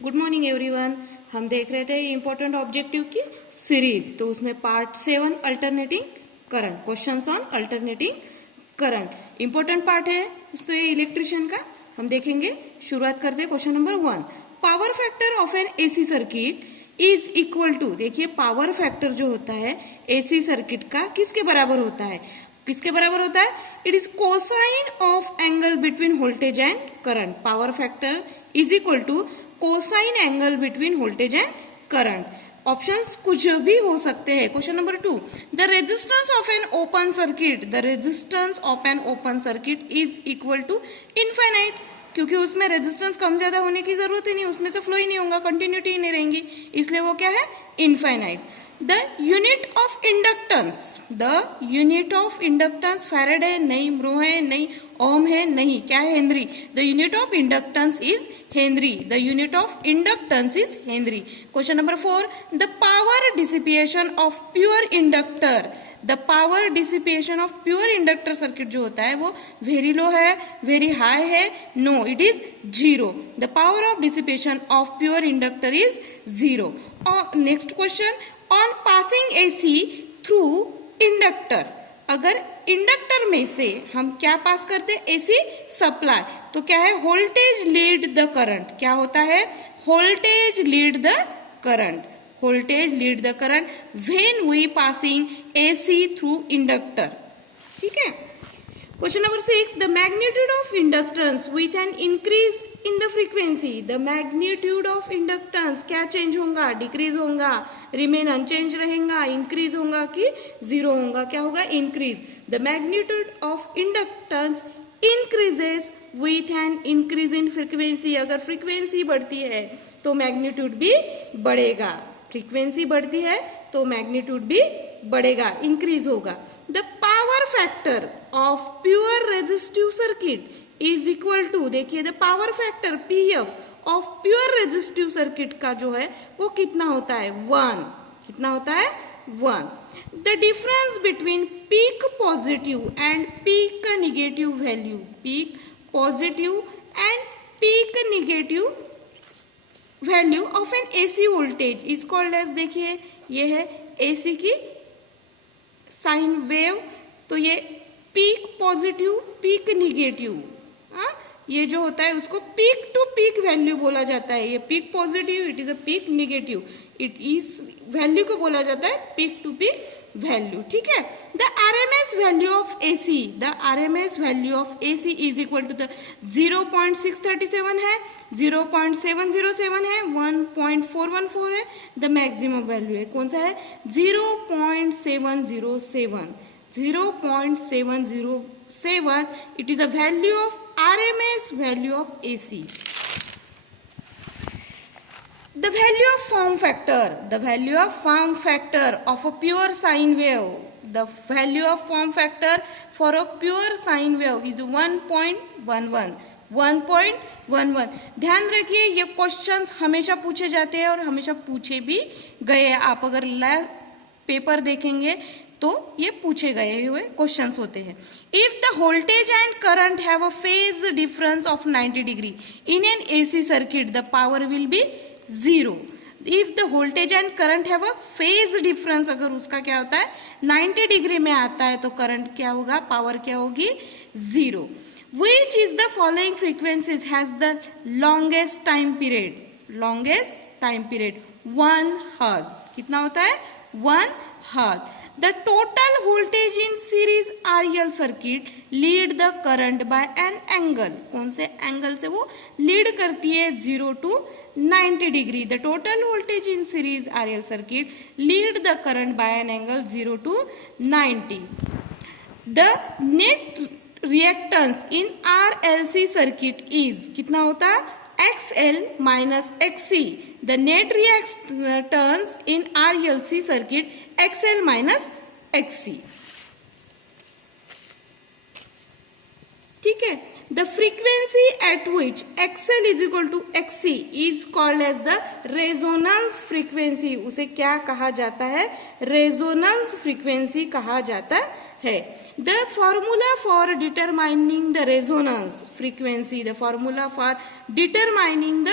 Good morning everyone. हम देख रहे थे इंपॉर्टेंट ऑब्जेक्टिव की सीरीज, तो उसमें part 7 alternating current, questions on alternating current important part है। तो ये इलेक्ट्रिशियन का हम देखेंगे। शुरुआत करते हैं question number 1। Power factor of an AC circuit is equal to, देखिए पावर फैक्टर जो होता है एसी सर्किट का किसके बराबर होता है, किसके बराबर होता है? It is cosine of angle between voltage and current. Power factor is equal to cosine angle between voltage and current. Options कुछ भी हो सकते हैं। Question number 2, the resistance of an open circuit, the resistance of an open circuit is equal to infinite, क्योंकि उसमें resistance कम ज्यादा होने की जरूरत ही नहीं, उसमें से फ्लो ही नहीं होगा, कंटिन्यूटी ही नहीं रहेंगी, इसलिए वो क्या है? Infinite. The unit of inductance, the unit of inductance farad है नहीं, म्रो है नहीं, ओम है नहीं, क्या है? Henry. The unit of inductance is henry, the unit of inductance is henry. Question number 4, the power dissipation of pure inductor, the power dissipation of pure inductor circuit जो होता है वो वेरी लो है, वेरी हाई है? No, it is zero. The power of dissipation of pure inductor is zero. Next question, on passing AC through inductor, अगर inductor में से हम क्या पास करते हैं? एसी सप्लाई, तो क्या है? Voltage lead the current. क्या होता है? Voltage lead the current, voltage lead the current when we passing AC through inductor. ठीक है। Question number 6, the magnitude of inductance with an increase in the frequency, the magnitude of inductance क्या change होगा? Decrease होगा, remain unchange रहेगा, increase होगा कि zero होगा? क्या होगा? Increase. The magnitude of inductance increases with an increase in frequency, अगर फ्रीक्वेंसी बढ़ती है तो मैग्नीट्यूड भी बढ़ेगा, फ्रीक्वेंसी बढ़ती है तो मैग्नीट्यूड भी बढ़ेगा, इंक्रीज होगा। The power factor of pure resistive circuit is equal to, देखिए the power factor PF of pure resistive circuit का जो है वो कितना होता है? 1। कितना होता है? 1। The difference between peak positive and peak negative value, peak positive and peak negative value of an AC voltage is called as, देखिए ये है एसी की साइन वेव, तो ये पीक पॉजिटिव पीक निगेटिव, ये जो होता है उसको पीक टू पीक वैल्यू बोला जाता है। ये peak positive, it is a peak negative, it is value को बोला जाता है पीक टू पीक वैल्यू। ठीक है। The RMS value of AC, the RMS value of AC is equal to the 0.637 है, 0.707 है, 1.414 है, द मैक्सिमम वैल्यू है कौन सा है? 0.707, 0.707, it is the value of RMS value of AC. The value of form factor, the value of form factor of a pure sine wave, the value of form factor for a pure sine wave is 1.11, 1.11। ध्यान रखिए ये questions हमेशा पूछे जाते हैं और हमेशा पूछे भी गए। आप अगर पेपर देखेंगे तो ये पूछे गए हुए क्वेश्चंस होते हैं। If the voltage and current have a phase difference of 90 degree in an AC circuit, the power will be zero. If the voltage and current have a phase difference, अगर उसका क्या होता है? 90 डिग्री में आता है तो करंट क्या होगा? पावर क्या होगी? Zero. Which is the following frequencies has the longest time period? Longest time period 1 hertz. कितना होता है? 1 hertz. The total voltage in series RL circuit lead the current by an angle, कौन से angle से वो lead करती है? 0 to 90 degree. The total voltage in series RL circuit lead the current by an angle 0 to 90. The net reactance in RLC circuit is, कितना होता है? XL minus XC. The net reactance in RLC circuit XL minus XC. ठीक है। The frequency at which XL is equal to XC is called as the resonance frequency. उसे क्या कहा जाता है? रेजोनेंस फ्रीक्वेंसी कहा जाता है। The formula for determining the resonance frequency, the formula for determining the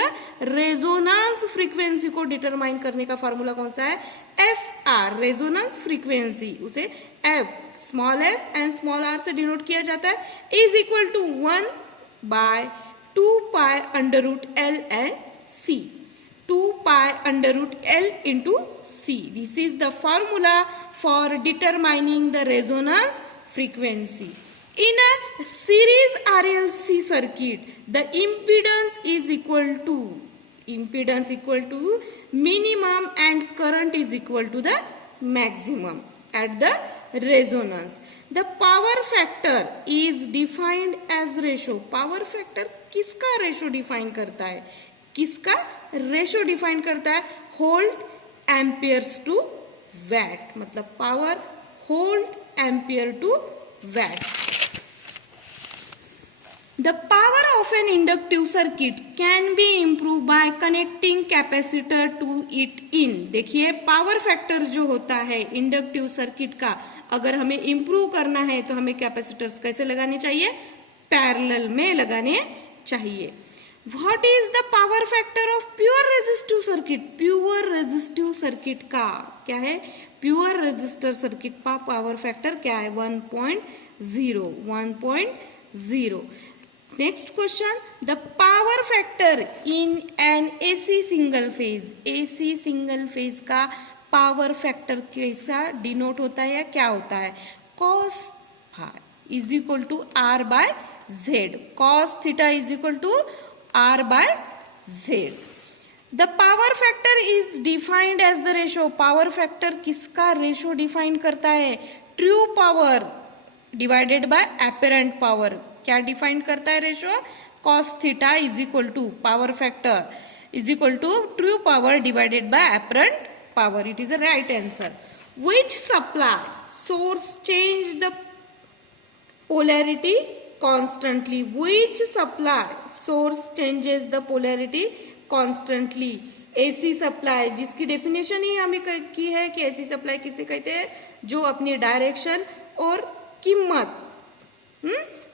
resonance frequency को determine करने का फॉर्मूला कौन सा है? एफ आर, रेजोनेंस फ्रीक्वेंसी, उसे F small F and small R से डिनोट किया जाता है, is equal to 1/2 pi under root L and C, 2 pi under root L into C. This is the formula for determining the resonance frequency. In a series RLC circuit, the impedance is equal to minimum and current is equal to the maximum at the resonance. The power factor is defined as ratio. Power factor किसका ratio define करता है? किसका ratio define करता है? Volt amperes to watt, मतलब power volt ampere to watt. The power of an inductive circuit can be improve by connecting capacitor to it in. देखिए power factor जो होता है इंडक्टिव सर्किट का, अगर हमें इम्प्रूव करना है तो हमें कैपेसिटर्स कैसे लगाने चाहिए? पैरेलल में लगाने चाहिए. What is the power factor of pure resistive circuit? Pure resistive circuit का क्या है? Pure resistor circuit का power factor क्या है? 1.0. Next question, the power factor in an AC single phase. AC single phase का power factor कैसा denote होता है या क्या होता है? Cos phi is equal to R by Z. Cos theta is equal to R by Z. The power factor is defined as the ratio. Power factor किसका ratio define करता है? True power divided by apparent power. क्या define करता है ratio? cos theta is equal to power factor is equal to true power divided by apparent power. It is a right answer. Which supply source change the polarity constantly? Which supply source changes the polarity constantly? AC supply, जिसकी definition ही हमें की है कि AC supply किसे कहते हैं? जो अपनी डायरेक्शन और कीमत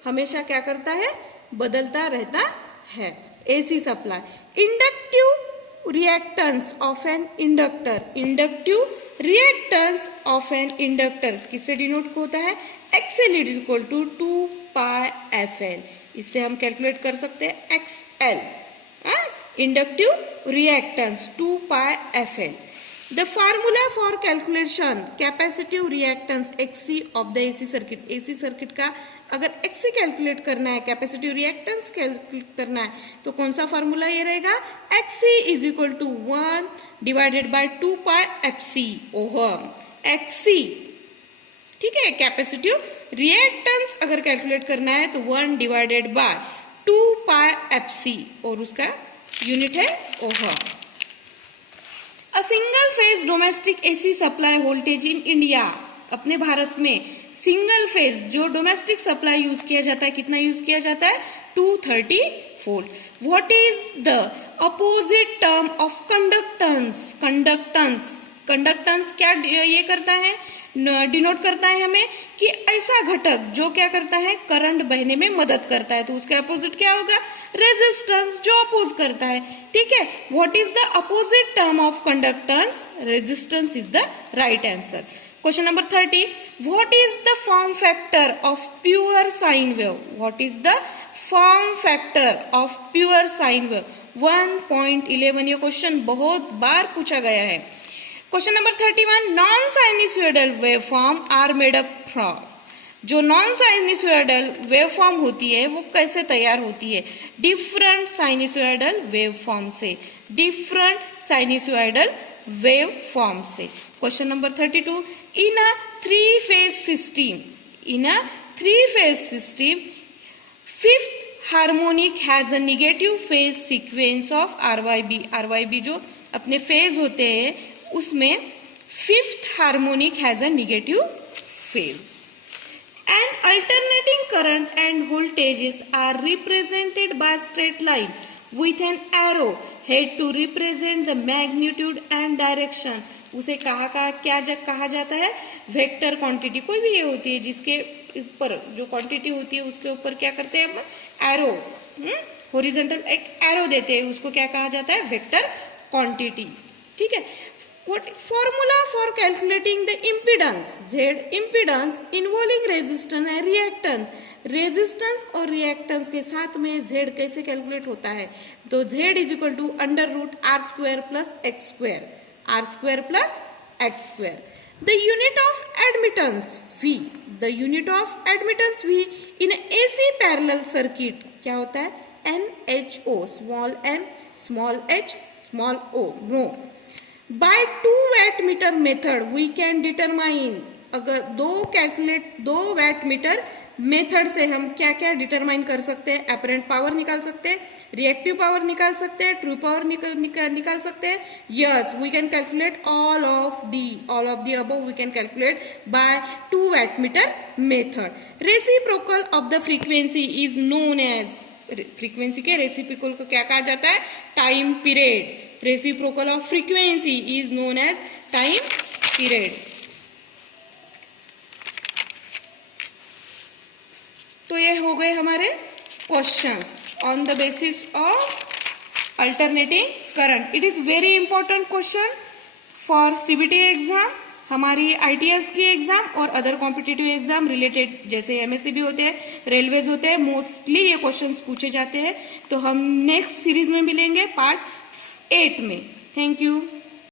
हमेशा क्या करता है? बदलता रहता है. AC supply. Inductive reactance of an inductor. Inductive reactance of an inductor किससे डिनोट होता है? XL is equal to 2 pi FL. इससे हम कैलकुलेट कर सकते हैं XL, inductive reactance 2 pi FL. The formula for calculation capacitive reactance XC of the AC circuit. AC circuit का अगर XC कैलकुलेट करना है, कैपेसिटिव रिएक्टेंस कैलकुलेट करना है, तो कौन सा फॉर्मूला ये रहेगा? XC is equal to 1 divided by 2 pi FC ohm. XC, ठीक है. कैपेसिटिव रिएक्टेंस अगर कैलकुलेट करना है तो 1 डिवाइडेड बाय 2 पाई FC और उसका यूनिट है ohm. A single phase domestic AC supply voltage in India. अपने भारत में सिंगल फेज जो डोमेस्टिक सप्लाई यूज किया जाता है, कितना यूज किया जाता है? 230 volt. What is the opposite term of conductance? Conductance क्या ये करता है? डिनोट करता है हमें कि ऐसा घटक जो क्या करता है? करंट बहने में मदद करता है. तो उसका अपोजिट क्या होगा? रेजिस्टेंस, जो अपोज करता है. ठीक है. What is the opposite term of conductance? Resistance is the right answer. Question number 30. What is the form factor of pure sine wave? What is the form factor of pure sine wave? 1.11. ये question बहुत बार पूछा गया है. Question number 31. Non sinusoidal waveform are made up from. जो non sinusoidal waveform होती है वो कैसे तैयार होती है? डिफरेंट साइनिसोइडल वेवफॉर्म से. डिफरेंट साइनिसोइडल वेवफॉर्म से. Question number 32. In a three phase system fifth harmonic has a negative phase sequence of RYB. RYB जो अपने फेज होते हैं उसमें fifth harmonic has a negative phase. And alternating current and voltages are represented by straight line. With an arrow head to represent the magnitude and direction. उसे क्या कहा जाता है? Vector quantity. कोई भी ये होती है जिसके ऊपर जो क्वांटिटी होती है उसके ऊपर क्या करते हैं हम? एरो, हॉरिजॉन्टल एक एरो देते हैं, उसको क्या कहा जाता है? Vector quantity. ठीक है। What formula for calculating the impedance? Z impedance involving resistance and reactance। Resistance और रिएक्टेंस के साथ में Z कैसे कैलकुलेट होता है? तो Z is equal to √R² plus x², R² plus x²। The unit of admittance V, the unit of admittance V in AC parallel circuit क्या होता है? NHO, small n, small h, small o, no। By 2 wattmeter method we can determine, अगर दो wattmeter method से हम क्या क्या determine कर सकते हैं? अपरेंट पावर निकाल सकते हैं, रिएक्टिव पावर निकाल सकते हैं, ट्रू पावर निकाल सकते हैं। Yes, we can calculate all of the above we can calculate by 2 wattmeter method. Reciprocal of the frequency is known as, frequency के रेसिप्रोकल को क्या कहा जाता है? Time period. Reciprocal of frequency is known as time period. तो ये हो गए हमारे questions on the basis of alternating current. It is very important question for CBT exam, हमारी आईटीएस की एग्जाम और अदर कॉम्पिटिटिव एग्जाम रिलेटेड जैसे MSCB होते हैं, रेलवेज होते हैं, मोस्टली ये क्वेश्चंस पूछे जाते हैं। तो हम नेक्स्ट सीरीज में मिलेंगे पार्ट 8 में। Thank you.